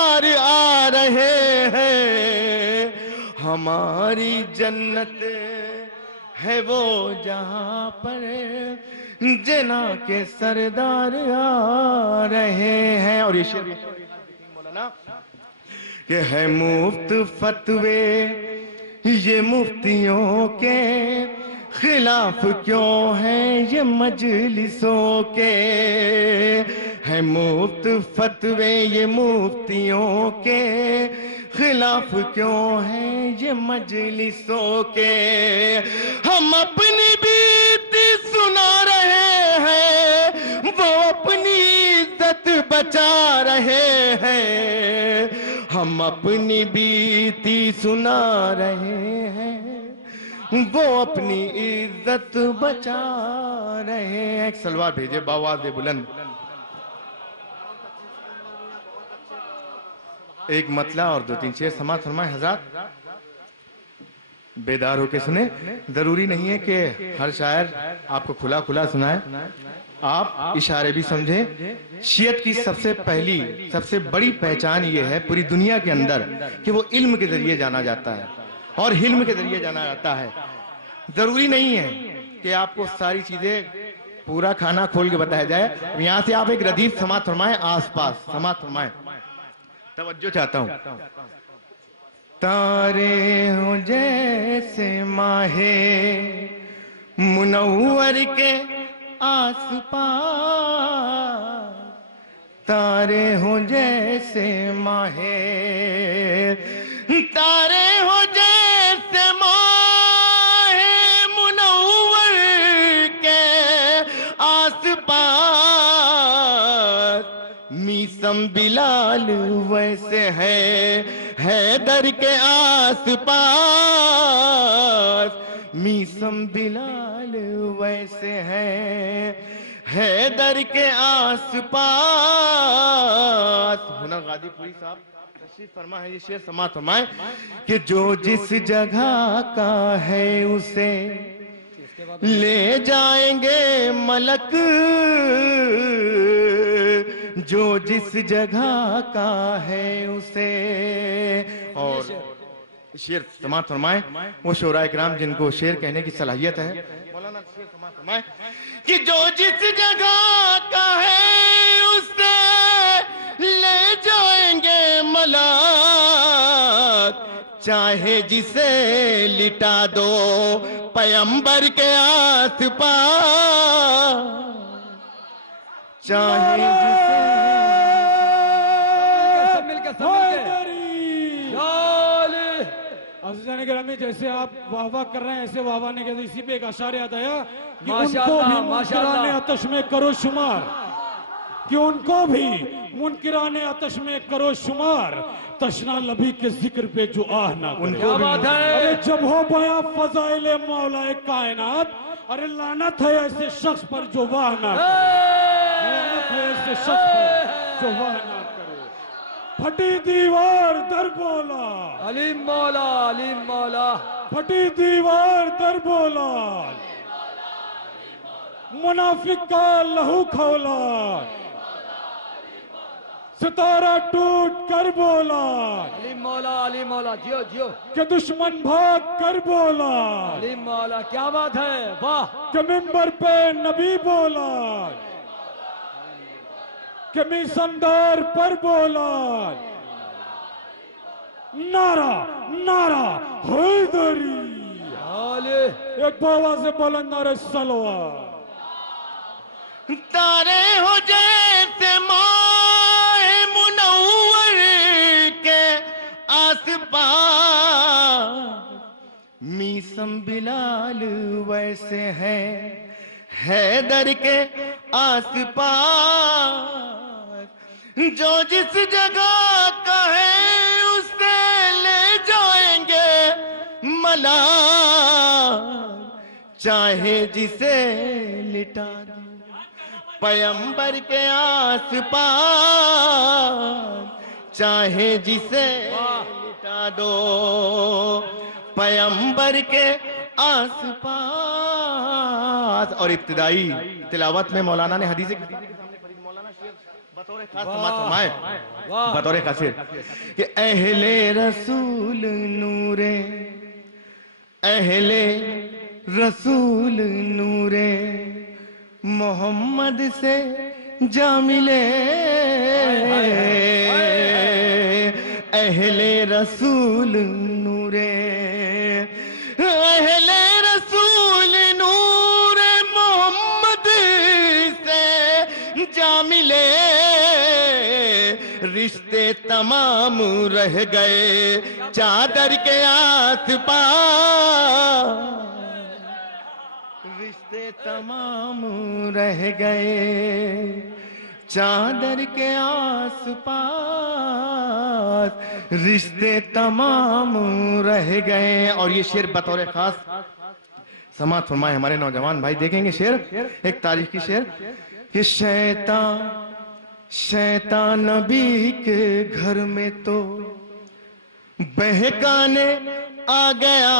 سردار آ رہے ہیں، ہماری جنت ہے وہ جہاں پر جنا کے سردار آ رہے ہیں. اور یہ شعر مولانا کہ ہے مفت فتوے یہ مفتیوں کے خلاف کیوں ہیں یہ مجلسوں کے، ہے مفت فتوے یہ مفتیوں کے خلاف کیوں ہیں یہ مجلسوں کے. ہم اپنی بیتی سنا رہے ہیں وہ اپنی عزت بچا رہے ہیں، ہم اپنی بیتی سنا رہے ہیں وہ اپنی عزت بچا رہے ہیں. ایک سلوار بھیجے باواز بلند. ایک مطلع اور دو تین شعر سماعت فرمائیں حضرات، بیدار ہو کے سنیں. ضروری نہیں ہے کہ ہر شاعر آپ کو کھلا کھلا سنائے، آپ اشارے بھی سمجھیں. شیعت کی سب سے پہلی سب سے بڑی پہچان یہ ہے پوری دنیا کے اندر کہ وہ علم کے ذریعے جانا جاتا ہے اور حلم کے ذریعے جانا جاتا ہے. ضروری نہیں ہے کہ آپ کو ساری چیزیں پورا کھانا کھول کے بتایا جائے. یہاں سے آپ ایک ردیف سماعت فرمائیں، آس پاس سماعت فرمائیں. توجہ چاہتا ہوں. تارے ہوں جیسے ماہ منور کے آس پاس، تارے ہوں جیسے ماہ، تارے ہوں جیسے ماہ منور کے آس پاس، میسم بلال ویسے ہے حیدر کے آس پاس، میسم بلال ویسے ہے حیدر کے آس پاس. ہنر غادی پوری صاحب تشریف فرما ہے. یہ شعر سماعت فرمائیں کہ جو جس جگہ کا ہے اسے لے جائیں گے ملک، جو جس جگہ کا ہے اسے. اور شعر سماعت فرمائیں وہ شعراء اکرام جن کو شعر کہنے کی صلاحیت ہے. مولانا شعر سماعت فرمائیں کہ جو جس جگہ کا ہے اسے لے جائیں گے ملک، چاہے جسے لٹا دو پیمبر کے آس پاس، چاہے جسے عزیزان گرامی جیسے آپ واہ واہ کر رہے ہیں ایسے واہ واہ نہیں کہتے. اسی پہ ایک اشعار یاد آیا کہ ان کو بھی منکران آتش میں کرو شمار، کہ ان کو بھی منکران آتش میں کرو شمار، تشنا لبی کے ذکر پہ جو آہ نہ کرے. ارے جب ہو بیاں فضائل مولا کائنات، ارے لعنت ہے ایسے شخص پر جو واہ نہ کرے، لعنت ہے ایسے شخص پر جو واہ نہ کرے. پھٹی دیوار در بولا علیم مولا، علیم مولا، پھٹی دیوار در بولا، منافق کا لہو کھولا، ستارہ ٹوٹ کر بولا، علیم مولا، علیم مولا، جیو جیو، کہ دشمن بھاگ کر بولا، علیم مولا، کیا بات ہے، واہ، کہ ممبر پہ نبی بولا، کہ میسمدار پر بولا، نعرہ نعرہ حیدری. ایک باواز بلند نعرہ سلوات. تارے ہو جیسے ماہ منور کے آس پاس، میسم بلال ویسے ہے حیدر کے آس پاس، جو جس جگہ کا ہے اسے لے جائیں گے ملک، چاہے جسے لٹا دو پیمبر کے آس پاس، چاہے جسے لٹا دو پیمبر کے آس پاس. اور ابتدائی تلاوت میں مولانا نے حدیث بطور خاص سماعت فرمائے واہ بطور خاصر کہ اہل رسول نور اہل رسول نور محمد سے جا ملے اہل رسول نور اہل رسول نور محمد سے جا ملے رشتے تمام رہ گئے چادر کے آس پاس رشتے تمام رہ گئے چادر کے آس پاس رشتے تمام رہ گئے. اور یہ شعر بطور خاص سماعت فرمائے ہمارے نوجوان بھائی. دیکھیں گے شعر ایک تاریخی شعر کہ شیطان نبی کے گھر میں تو بہکانے آ گیا.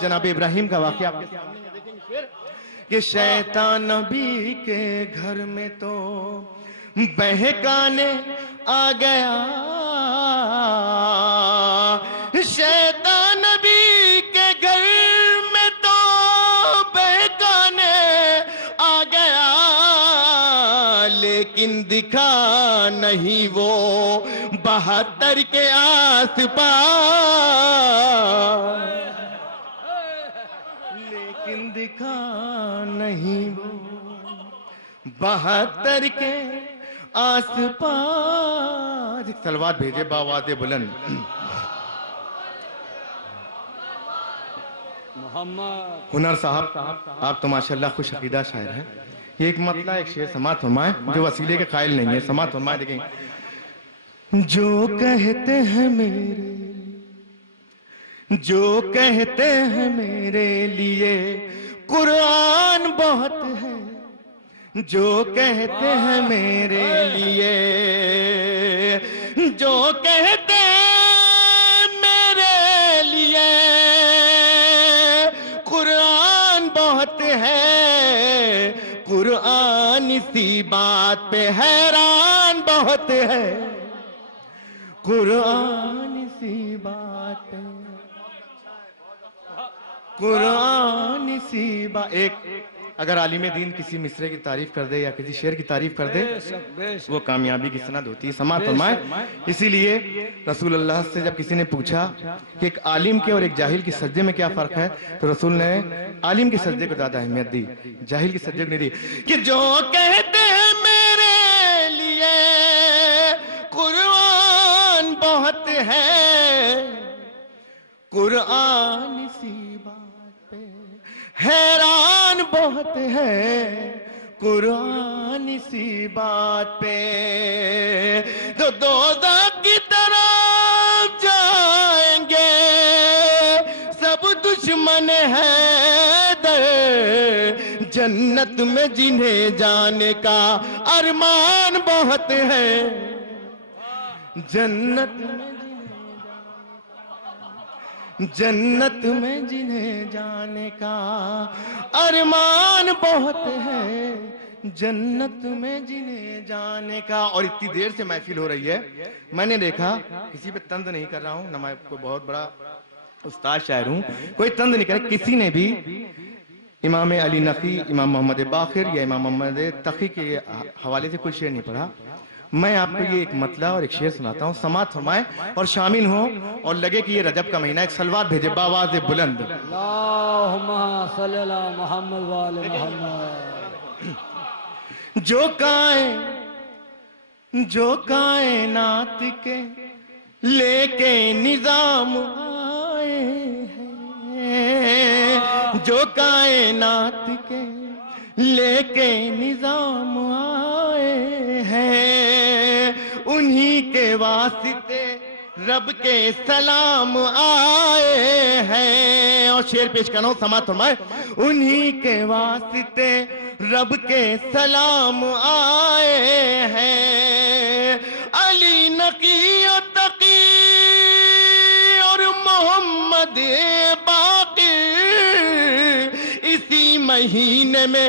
جناب ابراہیم کا واقعہ آپ کے سامنے ہے. دیکھیں گے شعر کہ شیطان نبی کے گھر میں تو بہکانے آ گیا. شیطان نبی کے گھر میں تو بہکانے آ گیا لیکن دکھا نہیں وہ 72 کے آس پاس لیکن دکھا نہیں وہ 72 کے آس پاس. ایک سلوات بھیجے باواز بلند. محمد ہنر صاحب آپ تو ماشاءاللہ خوش عقیدہ شاعر ہیں. یہ ایک مطلع ایک شعر سماعت فرمائیں جو وسیلے کے قائل نہیں ہے. سماعت فرمائیں. دیکھیں جو کہتے ہیں میرے لیے قرآن بہت ہے. جو کہتے ہیں میرے لیے جو کہتے ہیں میرے لیے قرآن بہت ہے قرآن اسی بات پہ حیران بہت ہے قرآن اسی بات پہ قرآن اسی بات. ایک اگر عالم دین کسی مصرے کی تعریف کر دے یا کسی شعر کی تعریف کر دے وہ کامیابی کی سند ہوتی ہے. سماعت فرمائیں. اسی لیے رسول اللہ سے جب کسی نے پوچھا کہ ایک عالم کے اور ایک جاہل کی سجدے میں کیا فرق ہے تو رسول نے عالم کی سجدے کو زیادہ اہمیت دی جاہل کی سجدے کو نہیں دی. کہ جو کہتے ہیں میرے لیے قرآن بہت ہے قرآن اسی بات پہ حیران بہت ہے قرآن اسی بات پہ تو دوزخ کی طرف جائیں گے سب دشمن حیدر جنت میں جنہیں جانے کا ارمان بہت ہے جنت میں جنہیں جانے کا ارمان بہت ہے جنت میں جنہیں جانے کا. اور اتنی دیر سے محفل ہو رہی ہے میں نے دیکھا کسی پہ طنز نہیں کر رہا ہوں نہ میں کوئی بہت بڑا استاد شاعر ہوں کوئی طنز نہیں کر رہا. کسی نے بھی امام علی نقی امام محمد باقر یا امام محمد تقی کے حوالے سے کوئی شعر نہیں پڑھا. میں آپ کو یہ ایک مطلع اور ایک شعر سناتا ہوں. سماعت فرمائیں اور شامل ہوں اور لگے کہ یہ رجب کا مہینہ. ایک سلوات بھیجے باواز بلند. اللہم صلی اللہ محمد والے محمد. جو کائنات کے لے کے نظام آئے ہیں جو کائنات کے لے کے نظام آئے ہیں انہی کے واسطے رب کے سلام آئے ہیں. اور شعر پیش کرنا ہوں سماعت فرمائے. انہی کے واسطے رب کے سلام آئے ہیں علی نقی و تقی اور محمد باقر اسی مہینے میں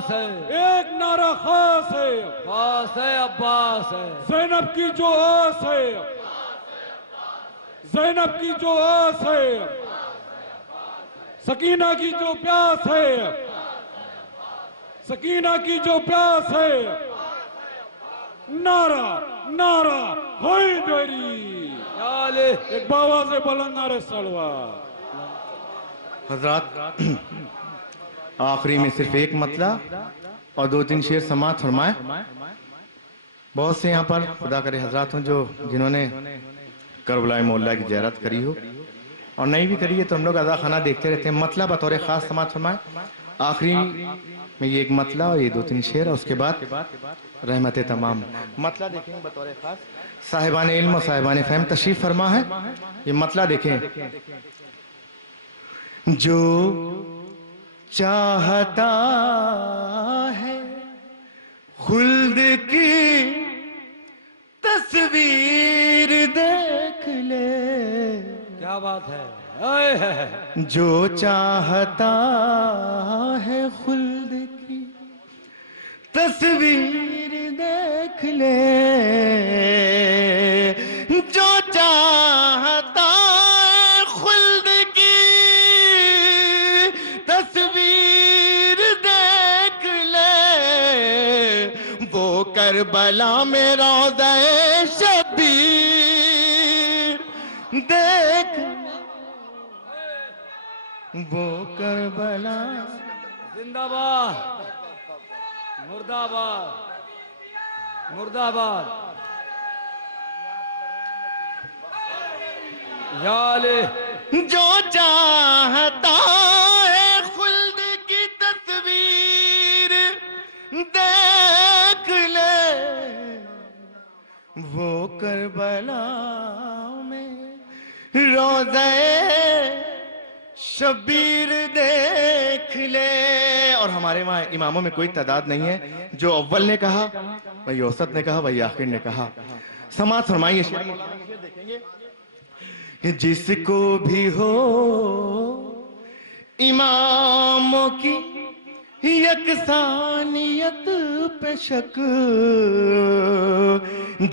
عباس ہے، ایک نعرہ خاص ہے، عباس ہے، عباس ہے، زینب کی جو آس ہے، زینب کی جو آس ہے، سکینہ کی جو پیاس ہے، سکینہ کی جو پیاس ہے، نعرہ نعرہ ہوئی دوری، ایک باواز بلند نعرہ سلوات۔ حضرات آخری میں صرف ایک مطلع اور 2-3 شعر سماعت فرمائے۔ بہت سے یہاں پر خدا کرے حضرات ہوں جنہوں نے کربلا مولا کی زیارت کری ہو اور نہیں بھی کری ہے تو ہم لوگ اذا خانہ دیکھتے رہتے ہیں۔ مطلع بطور خاص سماعت فرمائے۔ آخری میں یہ ایک مطلع اور یہ 2-3 شعر اور اس کے بعد رحمت تمام۔ مطلع دیکھیں بطور خاص صاحبان علم اور صاحبان فہم تشریف فرما ہے۔ یہ مطلع دیکھیں۔ جو چاہتا ہے خلد کی تصویر دیکھ لے، کیا بات ہے، جو چاہتا ہے خلد کی تصویر دیکھ لے، جو چاہتا ہے خلد کی تصویر دیکھ لے، وہ کربلا میں روضہ شبیر دیکھ، وہ کربلا زندہ باد، مرد آباد، مرد آباد، یا علی، جو چاہتا ہے خلد کی تصویر دیکھ لے، وہ کربلا میں روضہ شبیر دیکھ لے۔ اور ہمارے وہاں اماموں میں کوئی تعداد نہیں ہے، جو اول نے کہا وہی اوسط نے کہا وہی آخر نے کہا۔ سماعت فرمائیے کہ جس کو بھی ہو اماموں کی یکسانیت پہ شک،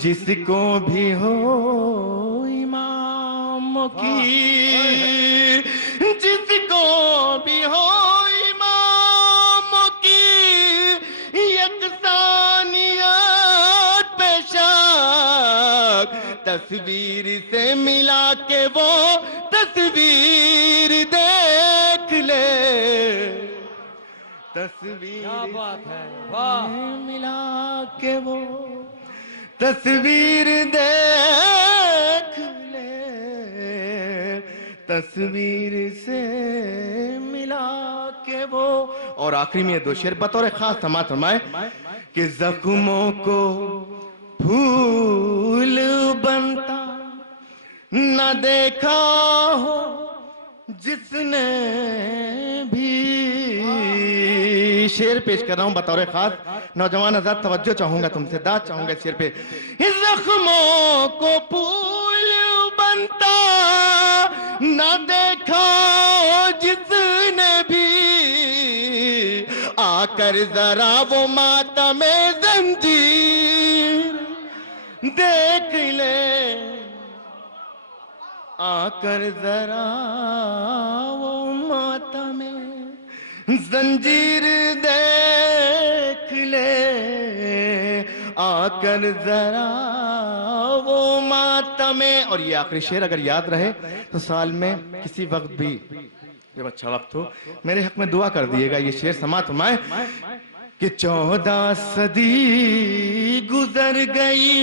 جس کو بھی ہو اماموں کی، جس کو بھی ہو اماموں کی یکسانیت پہ شک، تصویر سے ملا کے وہ تصویر دیکھ لے، تصویر کیا بات ہے، واہ، ملا کے وہ تصویر دیکھ لے، تصویر سے ملا کے وہ۔ اور آخری میں یہ 2 شعر بطور خاص سماعت فرمائے کہ زخموں کو پھول بنتا نہ دیکھا ہو جس نے بھی، شعر پیش کر رہا ہوں بطور خاص۔ نوجوان حضرات توجہ چاہوں گا، تم سے داد چاہوں گا اس شعر پہ۔ زخموں کو پھول بنتا نہ دیکھا ہو جس نے بھی، آ کر ذرا وہ ماتم زنجیر دیکھ لے، آ کر ذرا وہ ماتم زنجیر دیکھ لے، آ کر ذرا وہ ماتم۔ اور یہ آخری شعر اگر یاد رہے تو سال میں کسی وقت بھی جب اچھا وقت ہو میرے حق میں دعا کر دیے گا۔ یہ شعر سماعت فرمائے کہ 14 صدی گزر گئی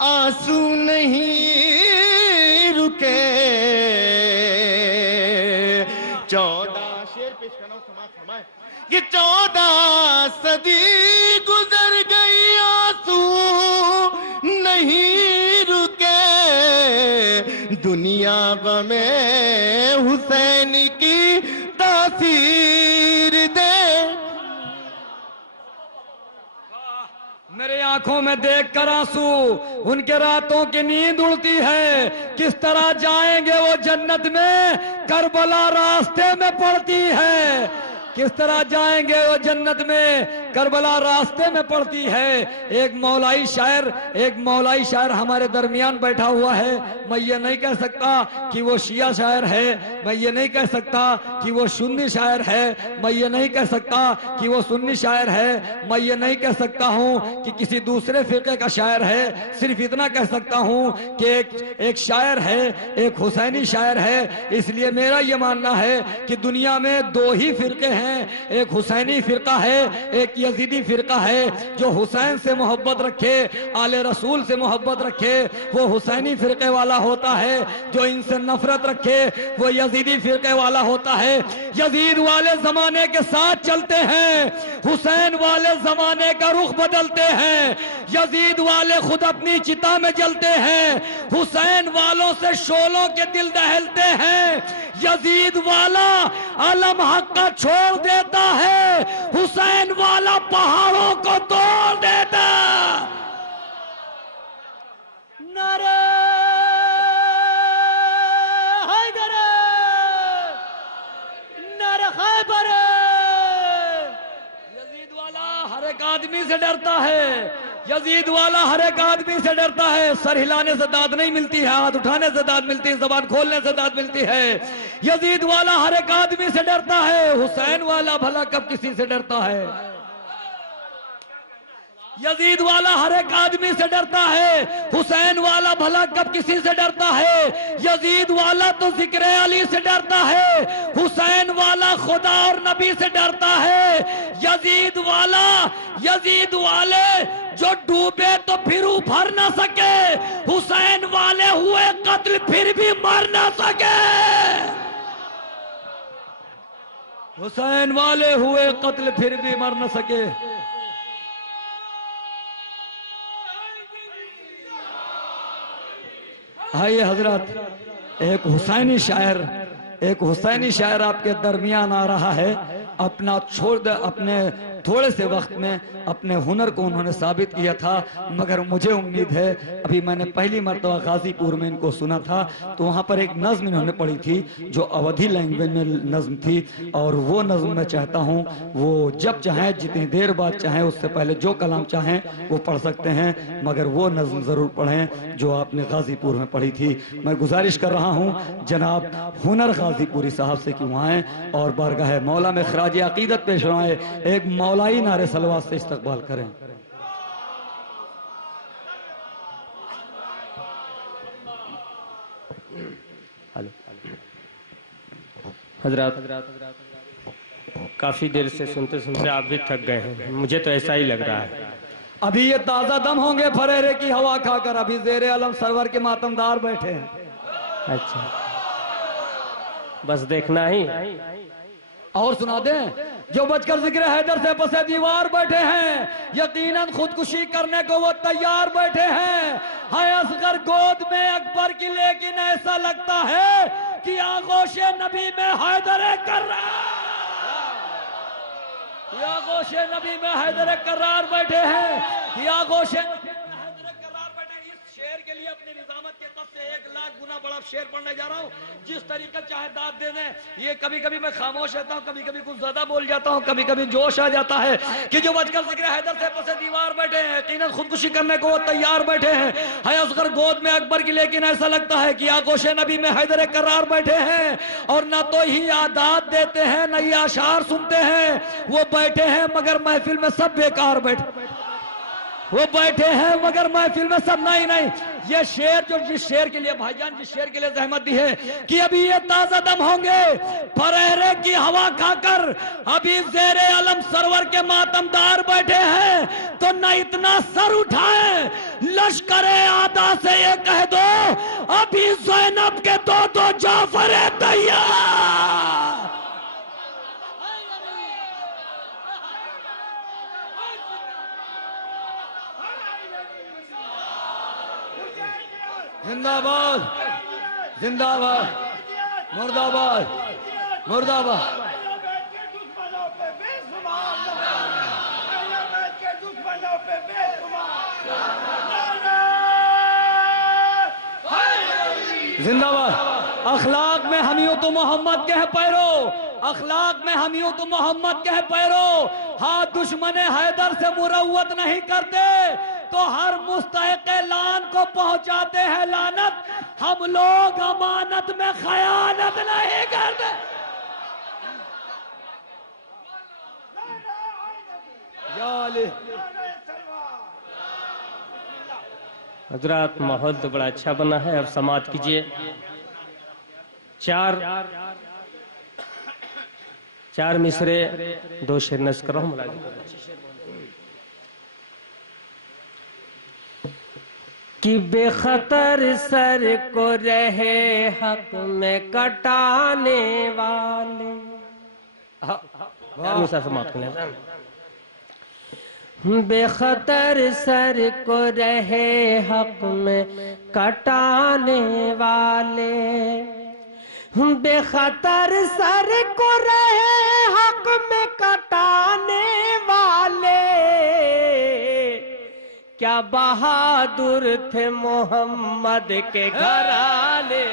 آنسو نہیں رکے، 14 شعر پیش کرنا ہوں سماعت فرمائے کہ 14 صدی گزر گئی آنسو نہیں رکے، دنیا غم حسین کی تاثیر دے۔ میرے آنکھوں میں دیکھ کر آنسو، ان کے راتوں کی نیند اڑتی ہے، کس طرح جائیں گے وہ جنت میں، کربلا راستے میں پڑتی ہے، کس طرح جائیں گے وہ جنت میں؟ کربلا راستے میں پڑتی ہے۔ ایک مولائی شاعر ہمارے درمیان بیٹھا ہوا ہے۔ میں یہ نہیں کہہ سکتا کہ وہ شیعہ شاعر ہے، میں یہ نہیں کہہ سکتا کہ وہ سنی شاعر ہے، میں یہ نہیں کہہ سکتا کہ وہ سنی شاعر ہے، میں یہ نہیں کہہ سکتا ہوں کہ کسی دوسرے فرقے کا شاعر ہے۔ صرف اتنا کہہ سکتا ہوں کہ ایک شاعر ہے، ایک حسینی شاعر ہے۔ اس لیے میرا یہ ماننا ہے کہ دنیا میں دو ہی فرقے ہیں، ایک حسینی فرقہ ہے، ایک یزیدی فرقہ ہے۔ جو حسین سے محبت رکھے، آل رسول سے محبت رکھے، وہ حسینی فرقے والا ہوتا ہے۔ جو ان سے نفرت رکھے وہ یزیدی فرقے والا ہوتا ہے۔ یزید والے زمانے کے ساتھ چلتے ہیں، حسین والے زمانے کا رخ بدلتے ہیں۔ یزید والے خود اپنی چتا میں جلتے ہیں، حسین والوں سے شعلوں کے دل دہلتے ہیں۔ یزید والا علم حق کا چھوڑ دیتا ہے، حسین والا پہاڑوں کو توڑ دیتا۔ نعرہ حیدر، نعرہ خیبر۔ یزید والا ہر ایک آدمی سے ڈرتا ہے، یزید والا ہر ایک آدمی سے ڈرتا ہے۔ سر ہلانے سے داد نہیں ملتی ہے، ہاتھ اٹھانے سے داد ملتی ہے، زبان کھولنے سے داد ملتی ہے۔ یزید والا ہر ایک آدمی سے ڈرتا ہے، حسین والا بھلا کب کسی سے ڈرتا ہے؟ یزید والا ہر ایک آدمی سے ڈرتا ہے، حسین والا بھلا کب کسی سے ڈرتا ہے؟ یزید والا تو ذکر علی سے ڈرتا ہے، حسین والا خدا اور نبی سے ڈرتا ہے۔ یزید والے جو ڈوبے تو پھر ابھر نہ سکے، حسین والے ہوئے قتل پھر بھی مر نہ سکے۔ حسین والے ہوئے قتل پھر بھی مر نہ سکے۔ آئیے حضرات، ایک حسینی شاعر آپ کے درمیان آ رہا ہے۔ اپنا اپنے تھوڑے سے وقت میں اپنے ہنر کو انہوں نے ثابت کیا تھا، مگر مجھے امید ہے، ابھی میں نے پہلی مرتبہ غازی پور میں ان کو سنا تھا تو وہاں پر ایک نظم انہوں نے پڑھی تھی جو اودھی لینگویج میں نظم تھی، اور وہ نظم میں چاہتا ہوں وہ جب چاہیں، جتنی دیر بعد چاہیں، اس سے پہلے جو کلام چاہیں وہ پڑھ سکتے ہیں، مگر وہ نظم ضرور پڑھیں جو آپ نے غازی پور میں پڑھی تھی۔ میں گزارش کر رہا ہوں جناب ہنر غازی پوری صاحب سے کہ وہ آئیں اور بارگاہ مولا میں خراج عقیدت پیش روائیں، ایک مولائی نعرے صلوات سے استقبال کریں۔ حضرات کافی دیر سے سنتے سنتے آپ بھی تھک گئے ہیں، مجھے تو ایسا ہی لگ رہا ہے۔ ابھی یہ تازہ دم ہوں گے پھریرے کی ہوا کھا کر، ابھی زیر علم سرور کے ماتمدار بیٹھے ہیں۔ اچھا بس دیکھنا ہی اور سنا دیں، جو بچ کر ذکر حیدر سے پسے دیوار بیٹھے ہیں، یقیناً خودکشی کرنے کو وہ تیار بیٹھے ہیں۔ ہے اصغر گود میں اکبر کی، لیکن ایسا لگتا ہے کہ آغوش نبی میں حیدر آغوش نبی میں حیدر کرار بیٹھے ہیں، آغوش نبی میں حیدر کرار بیٹھے ہیں۔ اس شعر کے لیے اپنی نظامت کے قصد سے 1,00,000 گنا بڑا شعر پڑھنے جا رہا ہوں، جس طریقہ چاہے داد دے دیں۔ یہ کبھی کبھی میں خاموش رہتا ہوں، کبھی کبھی کچھ زیادہ بول جاتا ہوں، کبھی کبھی جوش آ جاتا ہے کہ جو بچ کر ذکر حیدر سے پسے دیوار بیٹھے ہیں، یقیناً خودکشی کرنے کو وہ تیار بیٹھے ہیں۔ ہے اصغر گود میں اکبر کی، لیکن ایسا لگتا ہے کہ آغوش نبی میں حیدر کرار بیٹھے ہیں، اور نہ تو ہی عادات دیتے ہیں نہ ہی اشعار سنتے ہیں۔ وہ بیٹھے ہیں مگر محفل میں سب بیکار بیٹھے، وہ بیٹھے ہیں مگر محفل میں سب نہیں۔ یہ شعر جو جس شعر کے لیے بھائی جان جس شعر کے لیے زحمت دی ہے کہ ابھی یہ تازہ دم ہوں گے پرہرے کی ہوا کھا کر، ابھی زیر علم سرور کے ماتمدار بیٹھے ہیں، تو نہ اتنا سر اٹھائیں لشکر آدھا سے یہ کہہ دو ابھی زینب کے دو جعفر تیار۔ زندہ باد، زندہ باد، مرد آباد، مرد آباد۔ زندہ باد۔ اخلاق میں ہمیوں تو محمد کے ہیں پیرو، اخلاق میں ہم یوں تو محمد کے پیرو، ہاتھ دشمن حیدر سے مروت نہیں کرتے تو ہر مستحق لعن کو پہنچاتے ہیں لعنت، ہم لوگ امانت میں خیانت نہیں کرتے۔ یا علی حضرات ماحول تو بڑا اچھا بنا ہے، اب سماعت کیجئے۔ چار مصرے 2 شعر نظم کر رہا ہوں۔ کہ بے خطر سر کو رہے حق میں کٹانے والے، سماعت کرنے بے خطر سر کو رہے حق میں کٹانے والے، بے خطر سر کو رہے حق میں کٹانے والے، کیا بہادر تھے محمد کے گھرانے،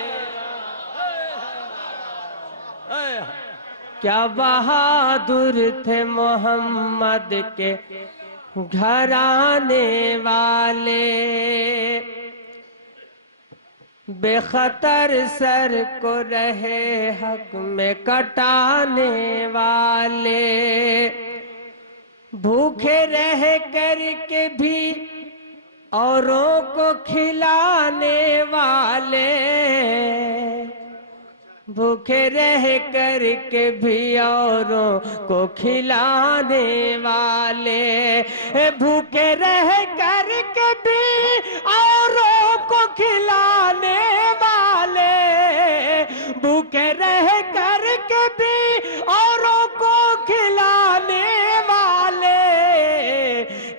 کیا بہادر تھے محمد کے گھرانے والے، بے خطر سر کو رہے حق میں کٹانے والے، بھوکے رہ کر کے بھی اوروں کو کھلانے والے، بھوکے رہ کر کے بھی اوروں کو کھلانے والے، بھوکے رہ کر کے بھی اوروں کو کھلانے والے، بھوکے رہ کر کے بھی اوروں کو کھلانے والے،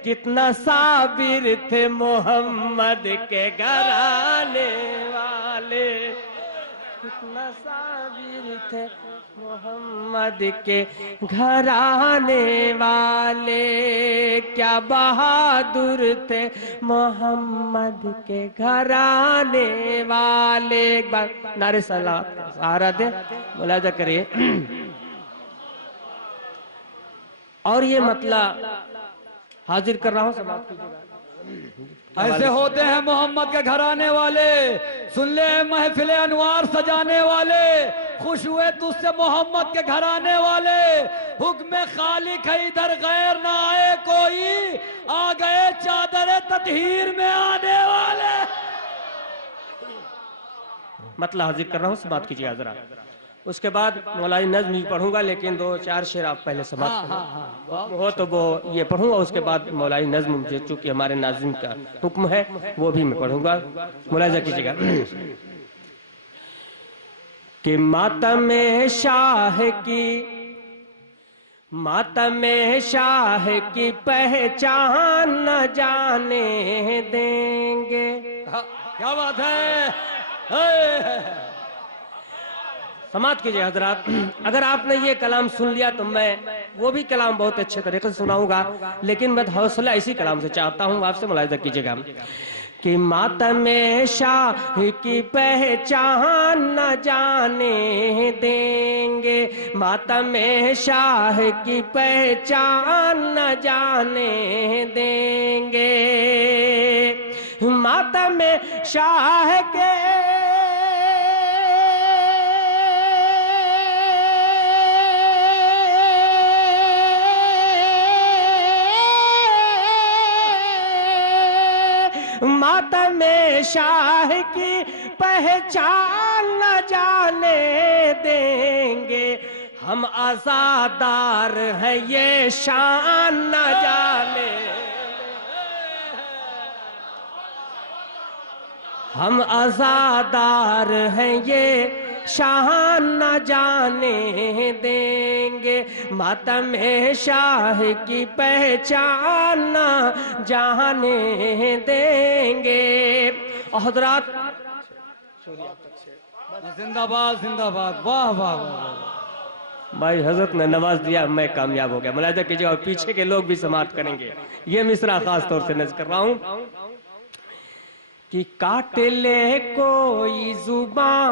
کتنا صابر تھے محمد کے گھرانے والے، کتنا صابر تھے محمد کے گھرانے والے، کیا بہادر تھے محمد کے گھرانے والے۔ ایک بار نعرے سہارا دے، ملاحظہ کریے۔ اور یہ مطلب حاضر کر رہا ہوں، سماعت کیجیے گا۔ ایسے ہوتے ہیں محمد کے گھرانے والے، سن لے محفل انوار سجانے والے، خوش ہوئے تجھ سے محمد کے گھرانے والے، حکم خالق ہے ادھر غیر نہ آئے کوئی، آ گئے چادر تطہیر میں آنے والے۔ مطلب حاضر کر رہا ہوں، سماعت کیجیے ذرا۔ اس کے بعد مولائی نظم بھی پڑھوں گا، لیکن 2-4 شعر آپ پہلے سماعت ہو تو وہ یہ پڑھوں گا، اس کے بعد مولائی نظم چونکہ ہمارے ناظم کا حکم ہے وہ بھی میں پڑھوں گا، ملاحظہ کیجیے گا۔ کہ ماتم شاہ کی پہچان نہ جانے دیں گے۔ کیا بات ہے، سماعت کیجئے حضرات۔ اگر آپ نے یہ کلام سن لیا تو میں وہ بھی کلام بہت اچھے طریقے سے سناؤں گا، لیکن میں حوصلہ اسی کلام سے چاہتا ہوں، آپ سے ملاحظہ کیجئے گا۔ کہ ماتم شاہ کی پہچان نہ جانے دیں گے، ماتم شاہ کی پہچان نہ جانے دیں گے، ماتم شاہ کے ماتم شاہ کی پہچان نہ جانے دیں گے، ہم عزادار ہیں یہ شان نہ جانے، ہم عزادار ہیں یہ شان نہ جانے دیں گے، ماتم شاہ کی پہچان نہ جانے دیں گے۔ حضرات زندہ باد زندہ باد، واہ واہ واہ، بھائی حضرت نے نواز دیا، میں کامیاب ہو گیا، ملاحظہ کیجیے، اور پیچھے کے لوگ بھی سماعت کریں گے۔ یہ مصرع خاص طور سے نظر کر رہا ہوں کہ کاٹ لے کوئی زباں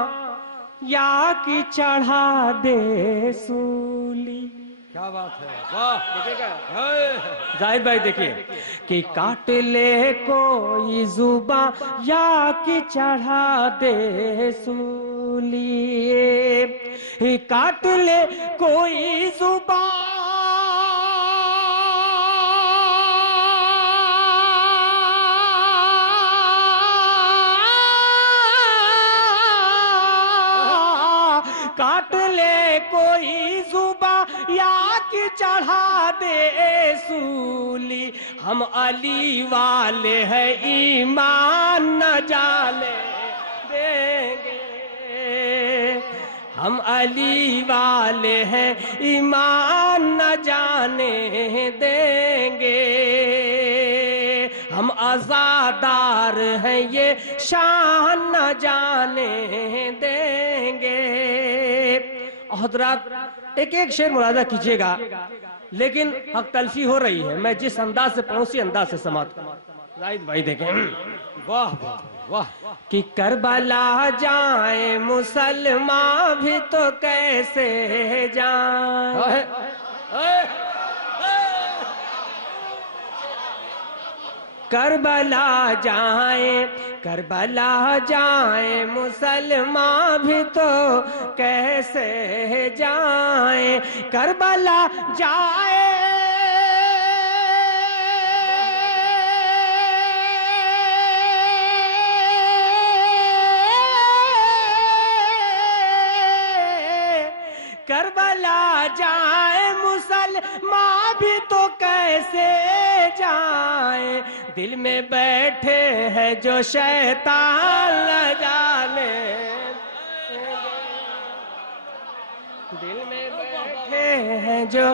یا کی چڑھا دے سولی. کیا بات ہے، واہ. زاہد بھائی دیکھیے کہ کاٹ لے کوئی زباں یا کی چڑھا دے سولی. کاٹ لے کوئی زباں کاٹ لے کوئی زباں یا کی چڑھا دے سولی. ہم علی والے ہیں ایمان نہ جانے دیں گے. ہم علی والے ہیں ایمان نہ جانے دیں گے. ہم آزادار ہیں یہ شان نہ جانے دیں گے. حضرات ایک ایک شعر ملاحظہ کیجئے گا، لیکن حق تلفی ہو رہی ہے. میں جس انداز سے پڑھوں اسی انداز سے سماعت کروں. زاہد بھائی دیکھیں. واہ واہ. کہ کربلا جائیں مسلمان بھی تو کیسے جائیں. کربلا جائیں مسلمان بھی تو کیسے جائیں. کربلا جائیں کربلا جائیں مسلمان بھی تو کیسے جائیں. دل میں بیٹھے ہیں جو شیطان نہ جانے. دل میں بیٹھے ہیں جو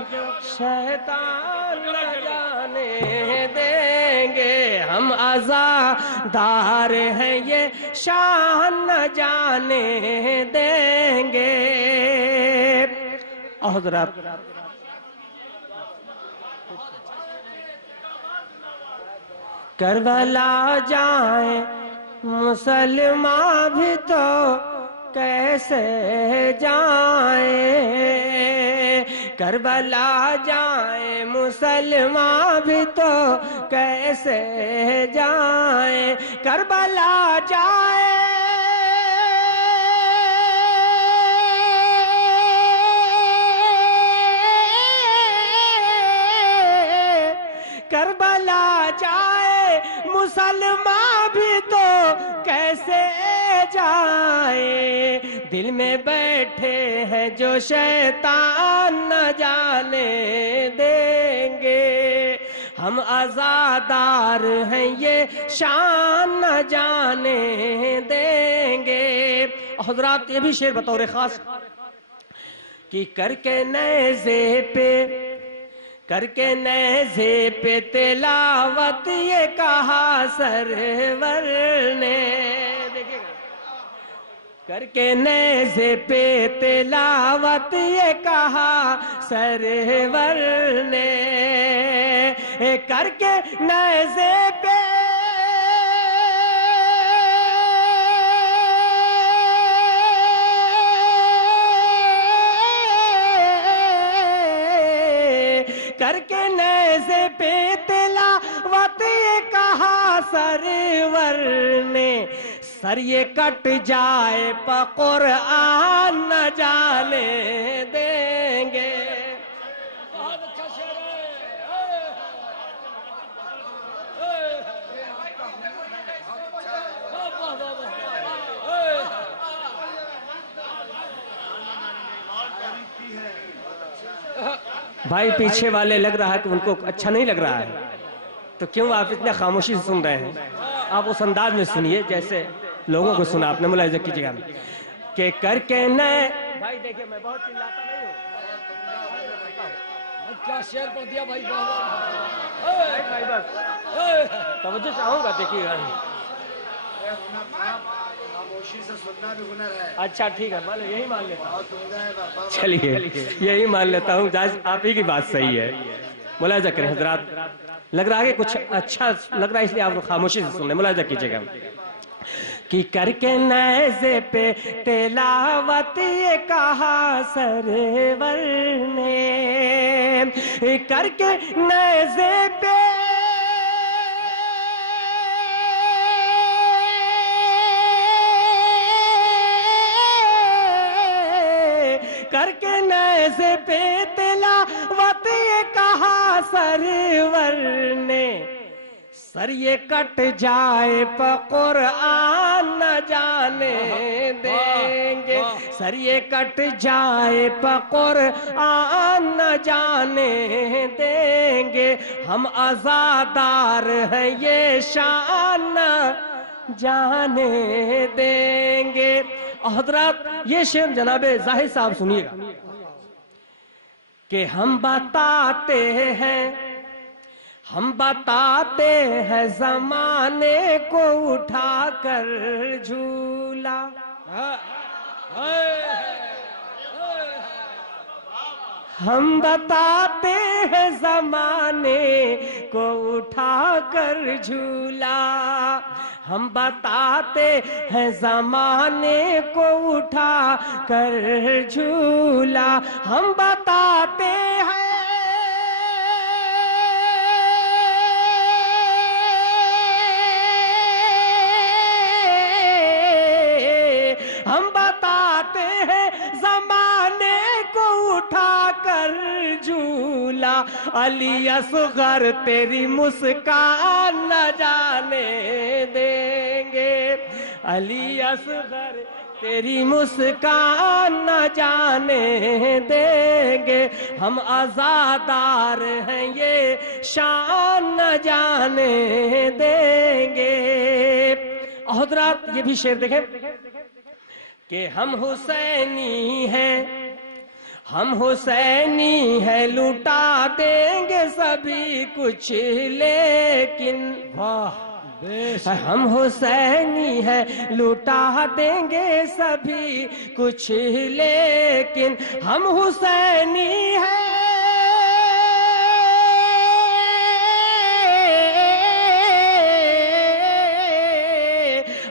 شیطان نہ جانے دیں گے. ہم آزادار ہیں یہ شان نہ جانے دیں گے. حضرات کربلا جائیں مسلمان بھی تو کیسے جائیں. کربلا جائیں مسلمان بھی تو کیسے جائیں. کربلا جائیں کربلا جائے مسلمان بھی تو کیسے جائے. دل میں بیٹھے ہیں جو شیطان نہ جانے دیں گے. ہم آزادار ہیں یہ شان نہ جانے دیں گے. حضرات یہ بھی شعر بطور خاص کہ کر کے نیزے پہ تلاوت یہ کہا سرور نے. دیکھیں گا کر کے نیزے پہ تلاوت یہ کہا سرور نے. کر کے نیزے پہ کر کے نیزے پہ تلاوت یہ کہا سرور نے. سر یہ کٹ جائے پا قرآن نہ جانے دیں گے. بھائی پیچھے والے لگ رہا ہے کہ ان کو اچھا نہیں لگ رہا ہے، تو کیوں آپ اتنے خاموشی سے سن رہے ہیں؟ آپ اس انداز میں سنیے جیسے لوگوں کو سنا. آپ نے ملاحظہ کیجیے گا کہ کر کے نئے. بھائی دیکھیں میں بہت چلاتا نہیں ہوں. کیا شعر پڑھ دیا بھائی. بھائی بس توجہ چاہوں گا. دیکھیے گا اچھا ٹھیک ہے یہی مان لیتا ہوں. چلیے یہی مان لیتا ہوں. آپ ہی کی بات صحیح ہے. ملاحظہ کریں حضرات. لگ رہا ہے کہ کچھ اچھا لگ رہا ہے اس لیے آپ خاموشی سے سن لیں. ملاحظہ کیجیے گا کہ کر کے نیزے پہ تلاوت یہ کہا سرور نے، کر کے نیزے پہ کر کے نیزے پہ تلاوت یہ کہا سرور نے، سر یہ کٹ جائے پا قرآن نہ جانے دیں گے، سر یہ کٹ جائے پا قرآن نہ جانے دیں گے، ہم عزادار ہیں یہ شان نہ جانے دیں گے۔ حضرات یہ شعر جناب ظاہر صاحب سنیے گا کہ ہم بتاتے ہیں زمانے کو اٹھا کر جھولا، ہم بتاتے ہیں زمانے کو اٹھا کر جھولا، ہم بتاتے ہیں زمانے کو اٹھا کر جھولا، ہم بتاتے ہیں ہم بتاتے ہیں زمانے کو اٹھا کر جھولا، علی اصغر تیری مسکان نہ جانے دیں گے، علی اصغر تیری مسکان نہ جانے دیں گے، ہم عزادار ہیں یہ شان نہ جانے دیں گے۔ حضرات یہ بھی شعر دیکھیں کہ ہم حسینی ہیں، ہم حسینی ہیں، لوٹا دیں گے سبھی کچھ لیکن، ہم حسینی ہیں، لوٹا دیں گے سبھی کچھ لیکن، ہم حسینی ہیں،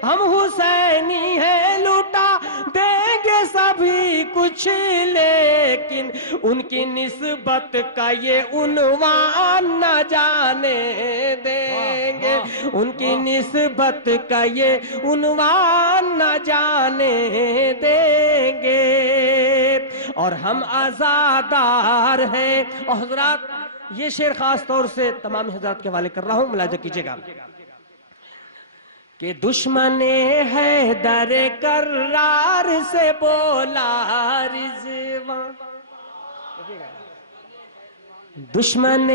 ہم حسینی ہیں، لوٹا دیں گے سبھی کچھ لیکن، ان کی نسبت کا یہ عنوان نہ جانے دیں گے، ان کی نسبت کا یہ عنوان نہ جانے دیں گے، اور ہم عزادار ہیں۔ اور حضرات یہ شعر خاص طور سے تمام حضرات کے حوالے کر رہا ہوں، ملاحظہ کیجئے گا کہ دشمن حیدر کرار سے بولا رضوان، دشمن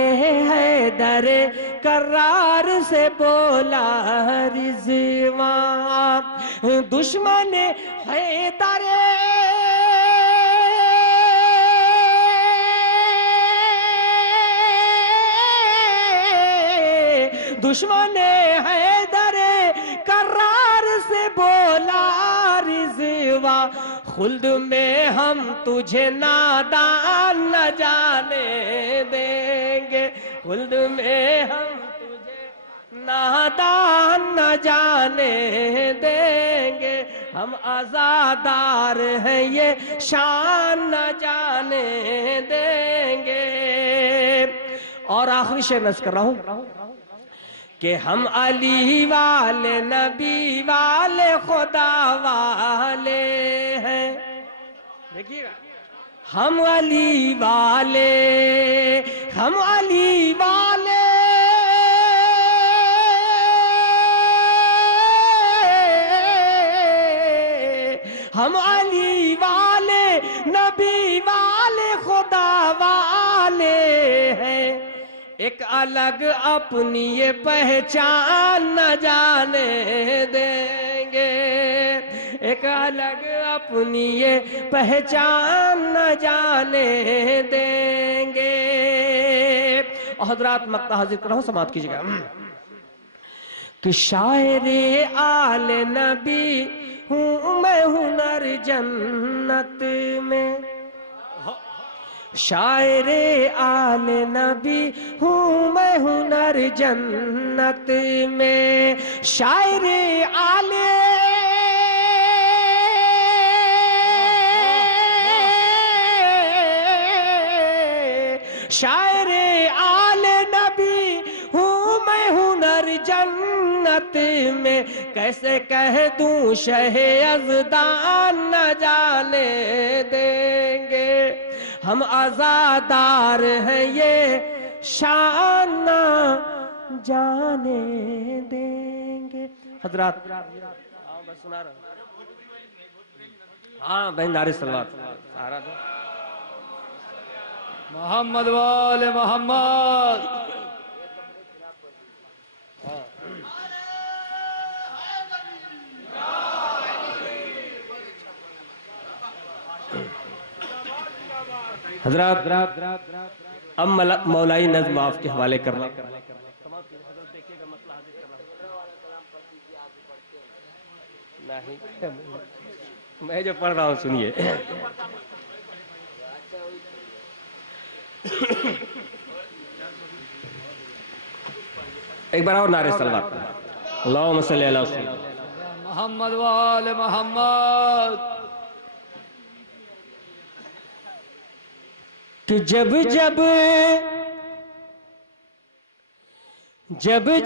حیدر کرار سے بولا رضوان، دشمن حیدر دشمن حیدر کرار سے بولا رضوان، خلد میں ہم تجھے نادان نہ جانے دیں گے، خلد میں ہم تجھے نادان نہ جانے دیں گے، ہم عزادار ہیں یہ شان نہ جانے دیں گے۔ اور آخری شعر نظر کر رہا ہوں کہ ہم علی والے نبی والے خدا والے ہیں، دیکھیے گا، ہم علی والے، ہم علی والے، ہم علی والے نبی والے خدا والے ہیں، ایک الگ اپنی یہ پہچان نہ جانے دیں گے، ایک الگ اپنی یہ پہچان نہ جانے دیں گے۔ حضرات مقطع حاضر کر رہا ہوں، سماعت کیجئے گا کہ شاعر آل نبی ہوں میں ہنر جنت میں، شاعر آل نبی ہوں میں ہنر جنت میں، شاعر آل جنت میں کیسے کہہ دوں شہ یزدان نہ جانے دیں گے، ہم عزادار ہیں یہ شان نہ جانے دیں گے۔ حضرات ہاں بھائی نعرے صلوات سارا دو محمد وال محمد۔ حضرات اب مولائی نظم آپ کے حوالے کر رہا میں جو پڑھ رہا ہوں سنیے۔ ایک بار اور نعرے صلوات، اللہم صلی علی وسلم محمد وال محمد۔ کہ جب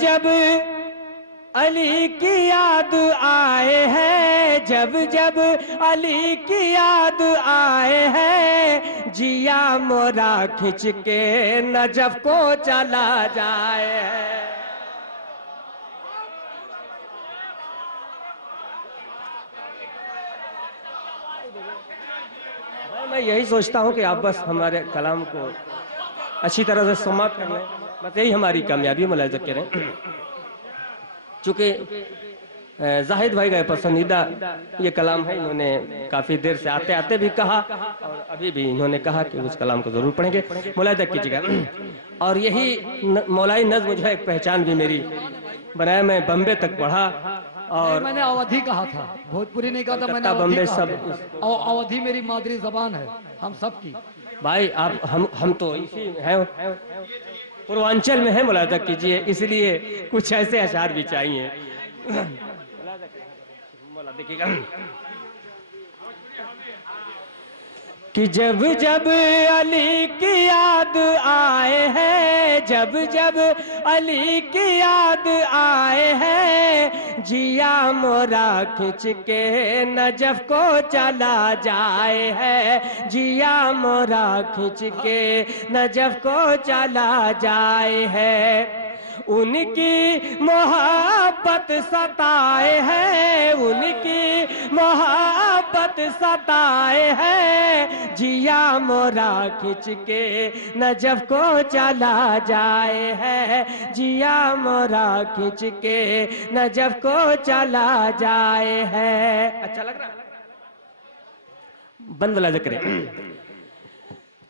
جب علی کی یاد آئے ہے، جب علی کی یاد آئے ہے، جیا مورا کھچ کے نجف کو چلا جائے ہے۔ میں یہی سوچتا ہوں کہ آپ بس ہمارے کلام کو اچھی طرح سے سماعت کر لیں، بس یہی ہماری کامیابی ملاحظہ کریں۔ چونکہ زاہد بھائی کا پسندیدہ یہ کلام ہے، انہوں نے کافی دیر سے آتے آتے بھی کہا اور ابھی بھی انہوں نے کہا کہ اس کلام کو ضرور پڑھیں گے، ملاحظہ کیجیے گا۔ اور یہی مولائی نظم جو ہے ایک پہچان بھی میری بنایا، میں بمبے تک پڑھا اور میں نے اودھی کہا تھا، بھوجپوری نہیں کہا تھا، میں نے اودھی کہا تھا۔ اودھی میری مادری زبان ہے ہم سب کی۔ بھائی آپ ہم تو اسی ہیں، پوروانچل میں ہیں، ملاحظہ کیجئے، اس لیے کچھ ایسے اشعار بھی چاہیے۔ کہ جب علی کی یاد آئے ہے، جب علی کی یاد آئے ہے، جیا مورا کھچ کے نجف کو چلا جائے ہے، جیا مورا کھچ کے نجف کو چلا جائے ہے۔ ان کی محبت ستائے ہے، ان کی محبت ستائے ہے، جیا مورا کھچ کے نجف کو چلا جائے ہے، جیا مورا کھچ کے نجف کو چلا جائے ہے۔ اچھا لگ رہا بند والا ذکر ہے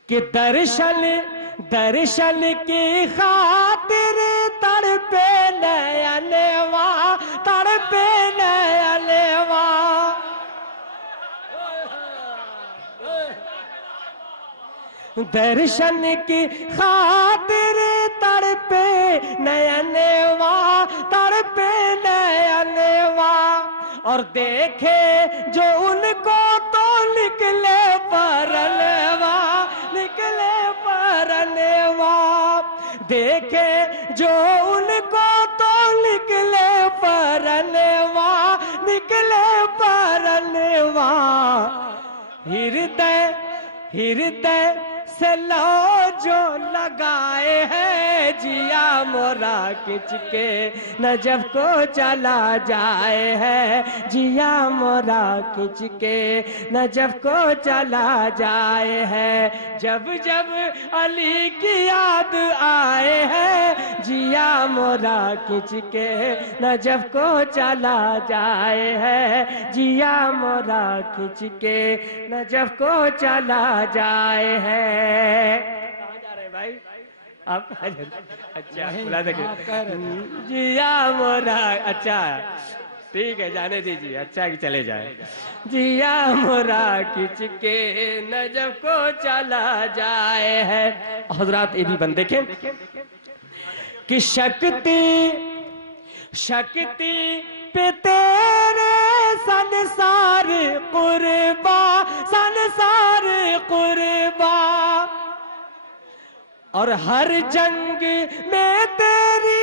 کہ درشن کی خاطر تڑپے نینوا، تڑپے نینوا، درشن کی خاطر تڑپے نینوا، تڑپے نینوا، اور دیکھے جو ان کو تو نکلے پرنوا، نکلے پرنوا، دیکھے جو ان کو تو نکلے پرنوا، نکلے پرنوا، ہردے سے لو جو لگائے ہے، جیا مورا کھچ کے نجف کو چلا جائے ہے، جیا مورا کھچ کے نجف کو چلا جائے ہے۔ جب علی کی یاد آئے ہے، جیا مورا کھچ کے نجف کو چلا جائے ہے، جیا مورا کھچ کے نجف کو چلا جائے ہے۔ کہاں جا رہے ہیں بھائی آپ؟ کہاں جا رہے ہیں؟ اچھا ملاحظہ جیا مورا، اچھا ٹھیک ہے جانے دیجیے، اچھا کہ چلے جائے۔ جیا مورا کھچ کے نجف کو چلا جائے ہے۔ حضرات یہ بھی بند دیکھیں کہ شکتی پہ تیرے سنسار قربا، سنسار قربا، اور ہر جنگ میں تیری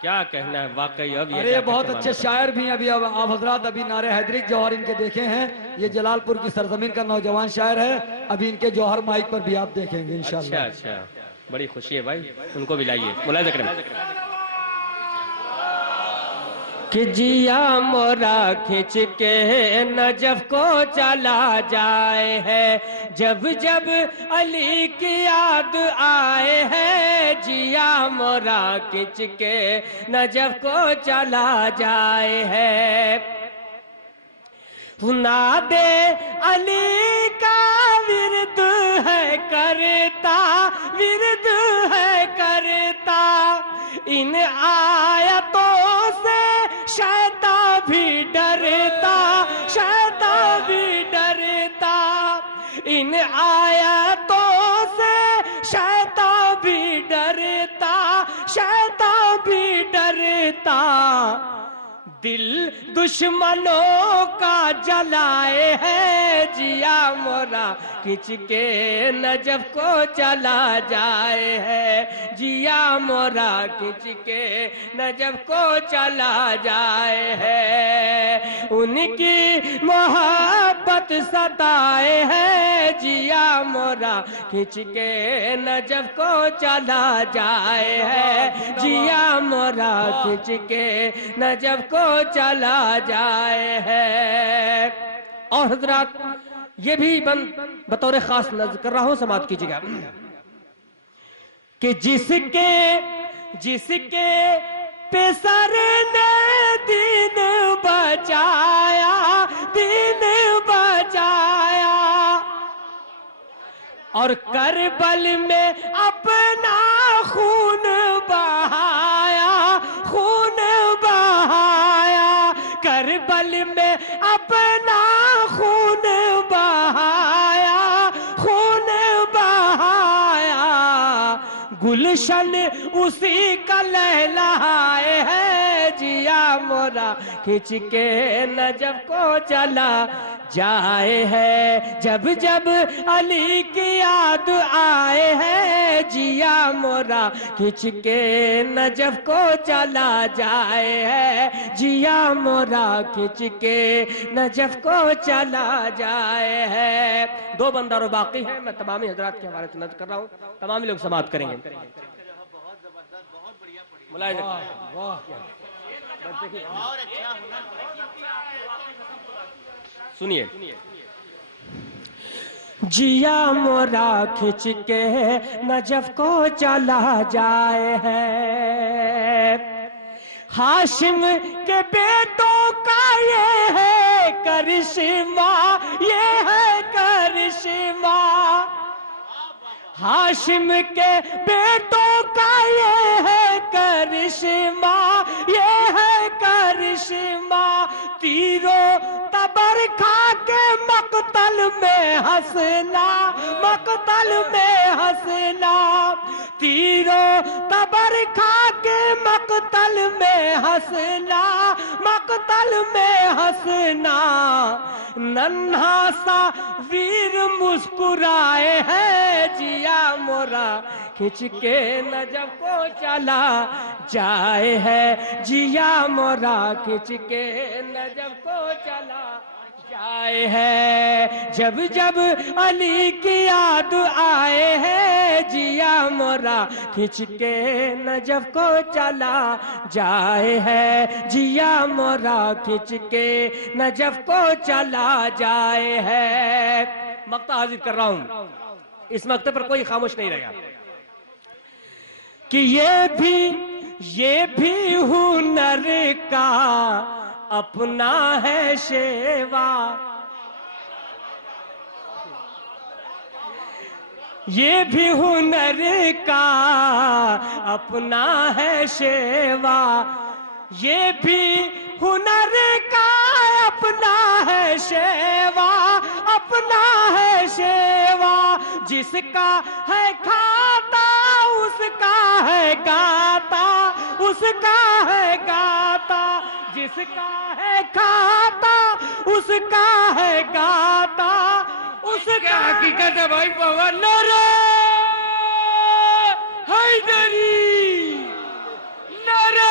کیا کہنا ہے واقعی. اب ارے یہ بہت اچھے شاعر بھی ہیں. ابھی اب آپ حضرات ابھی نعرہ حیدری کے جوہر ان کے دیکھے ہیں. یہ جلال پور کی سرزمین کا نوجوان شاعر ہے. ابھی ان کے جوہر مائک پر بھی آپ دیکھیں گے انشاءاللہ. اچھا بڑی خوشی ہے بھائی, ان کو بھی لائیے. ملاحظہ کریں کہ جیا مورا کھچ کے نجف کو چلا جائے ہے, جب جب علی کی یاد آئے ہے. جیا مورا کھچ کے نجف کو چلا جائے ہے. ناد علی کا ورد ہے کرتا, ورد ہے کرتا. ان آیتوں سے شیطان بھی ڈرتا, شیطان بھی ڈرتا. ان آیتوں سے شیطان بھی ڈرتا, شیطان بھی ڈرتا. دل دشمنوں کا جلائے ہے. جیا مورا کھچ کے نجف کو چلا جائے ہے. جیا مورا کھچ کے نجف کو چلا جائے ہے. ان کی محبت ستائے ہے. جیا مورا کھچ کے نجف کو چلا جائے ہے. جیا مورا کھچ کے نجف کو چلا جائے ہے. اور حضرات یہ بھی بطور خاص نظر کر رہا ہوں, سماعت کیجیے گا کہ جس کے پہ سر نے دین بچایا, دین بچایا. اور کربل میں اپنا خون بہایا, خون بہایا. کربل میں اپنا خون بہایا, خون بہایا. گلشن اسی کا لہلہائے ہے. جیا مورا کھچ کے نجف کو چلا جائے ہے. جب جب علی کی یاد آئے ہے. جیا مورا کھچ کے نجف کو چلا جائے ہے. جیا مورا کھچ کے نجف کو چلا جائے ہے. دو بندر باقی ہیں, میں تمامی حضرات کے حوالے سے نظر کر رہا ہوں, تمامی لوگ سماعت کریں گے. سنیے. جیا مورا کھچ کے نجف کو چلا جائے ہے. ہاشم کے بیٹوں کا یہ ہے کرشمہ, یہ ہے کرشمہ. ہاشم کے بیٹوں کا یہ ہے کرشمہ, یہ ہے کرشمہ. تیروں تبر کھا کے مقتل میں ہنسنا, مقتل میں ہنسنا. تیروں تبر کھا کے مقتل میں ہنسنا, مقتل میں ہنسنا. ننھا سا ویر مسکرائے ہے. جیا مورا کھچ کے نجف کو چلا جائے ہے. جیا مورا کھچ کے نجف کو چلا جائے ہے. جب جب علی کی یاد آئے ہے. جیا مورا کھچ کے نجف کو چلا جائے ہے. جیا مورا کھچ کے نجف کو چلا جائے ہے. مقطع حاضر کر رہا ہوں, اس مقطع پر کوئی خاموش نہیں رہے گا کہ یہ بھی ہنر کا اپنا ہے شیوا. یہ بھی ہنر کا اپنا ہے شیوا. یہ بھی ہنر کا اپنا ہے شیوا, اپنا ہے شیوا. جس کا ہے کھاتا اس کا ہے گاتا, اس کا ہے گاتا. جس کا ہے کھاتا اس کا ہے گاتا, اس کا حقیقت ہے بھائی. نعرہ حیدری, نعرہ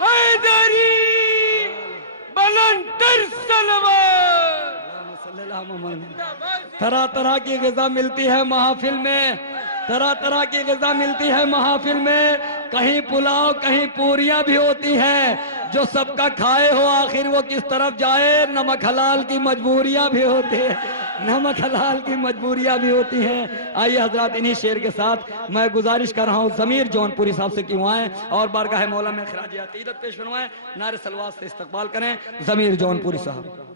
حیدری بلندر سلوات. طرح طرح کی غذا ملتی ہے محافل میں، طرح طرح کی غذا ملتی ہے محافل میں. کہیں پلاؤ کہیں پوریاں بھی ہوتی ہیں. جو سب کا کھائے ہو آخر وہ کس طرف جائے. نمک حلال کی مجبوریاں بھی ہوتی ہیں، نمک حلال کی مجبوریاں بھی ہوتی ہیں. آئیے حضرات انہی شعر کے ساتھ میں گزارش کر رہا ہوں ضمیر جونپوری صاحب سے کیوں آئیں اور بارگاہ مولا میں خراج عقیدت پیش فرمائیں. نعرہ سلوات سے استقبال کریں ضمیر جونپوری صاحب.